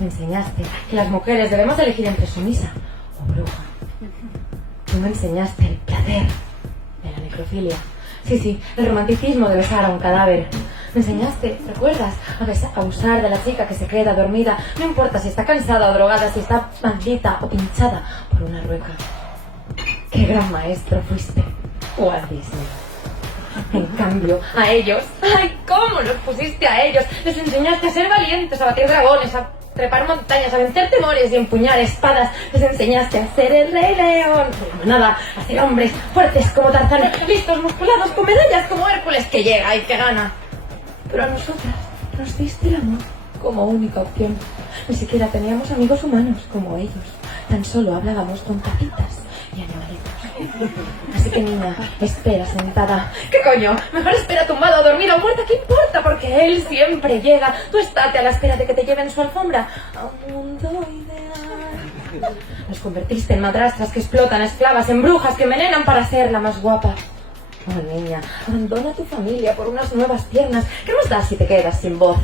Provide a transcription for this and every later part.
Me enseñaste que las mujeres debemos elegir entre sumisa o bruja. Tú me enseñaste el placer de la necrofilia. Sí, el romanticismo de besar a un cadáver. Me enseñaste, ¿recuerdas? A usar de la chica que se queda dormida. No importa si está cansada o drogada, si está maldita o pinchada por una rueca. ¡Qué gran maestro fuiste, Walt Disney! En cambio, a ellos... ¡Ay, cómo los pusiste a ellos! Les enseñaste a ser valientes, a batir dragones, a trepar montañas, a vencer temores y empuñar espadas. Les enseñaste a ser el rey león. Nada, a ser hombres fuertes como Tarzán, listos, musculados, con medallas como Hércules, que llega y que gana. Pero a nosotras nos diste el amor como única opción. Ni siquiera teníamos amigos humanos como ellos. Tan solo hablábamos con tacitas y animalitos. Así que, niña, espera sentada. ¿Qué coño? Mejor espera tumbada o dormida o muerta, ¿qué importa? Porque él siempre llega. Tú estate a la espera de que te lleven su alfombra a un mundo ideal. Nos convertiste en madrastras que explotan, esclavas, en brujas que envenenan para ser la más guapa. Oh, niña, abandona tu familia por unas nuevas piernas. ¿Qué nos da si te quedas sin voz?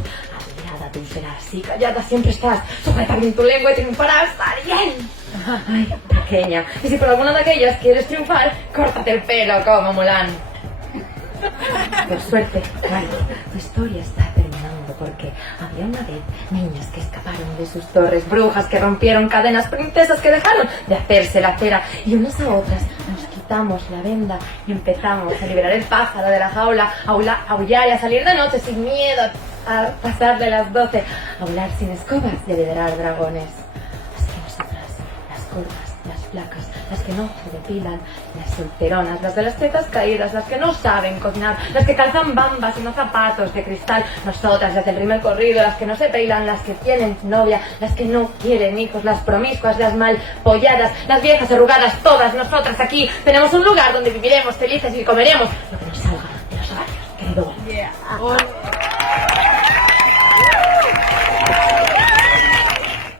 Aliada tú serás, y callada siempre estás. Sujeta bien tu lengua y triunfarás. ¡Bien! Ay, pequeña. Y si por alguna de aquellas quieres triunfar, córtate el pelo como Mulan. Por suerte, vale, tu historia está terminando porque había una vez niñas que escaparon de sus torres, brujas que rompieron cadenas, princesas que dejaron de hacerse la cera y unas a otras nos quitamos la venda y empezamos a liberar el pájaro de la jaula, a aullar y a salir de noche sin miedo, a pasar de las 12, a volar sin escobas y a liderar dragones. Así que nosotras, las gordas, las flacas, las que no se depilan, las solteronas, las de las tetas caídas, las que no saben cocinar, las que calzan bambas y no zapatos de cristal, nosotras, las del rímel corrido, las que no se peilan, las que tienen novia, las que no quieren hijos, las promiscuas, las mal polladas, las viejas arrugadas, todas nosotras aquí tenemos un lugar donde viviremos felices y comeremos lo que nos salga de los ovarios, querido. Yeah.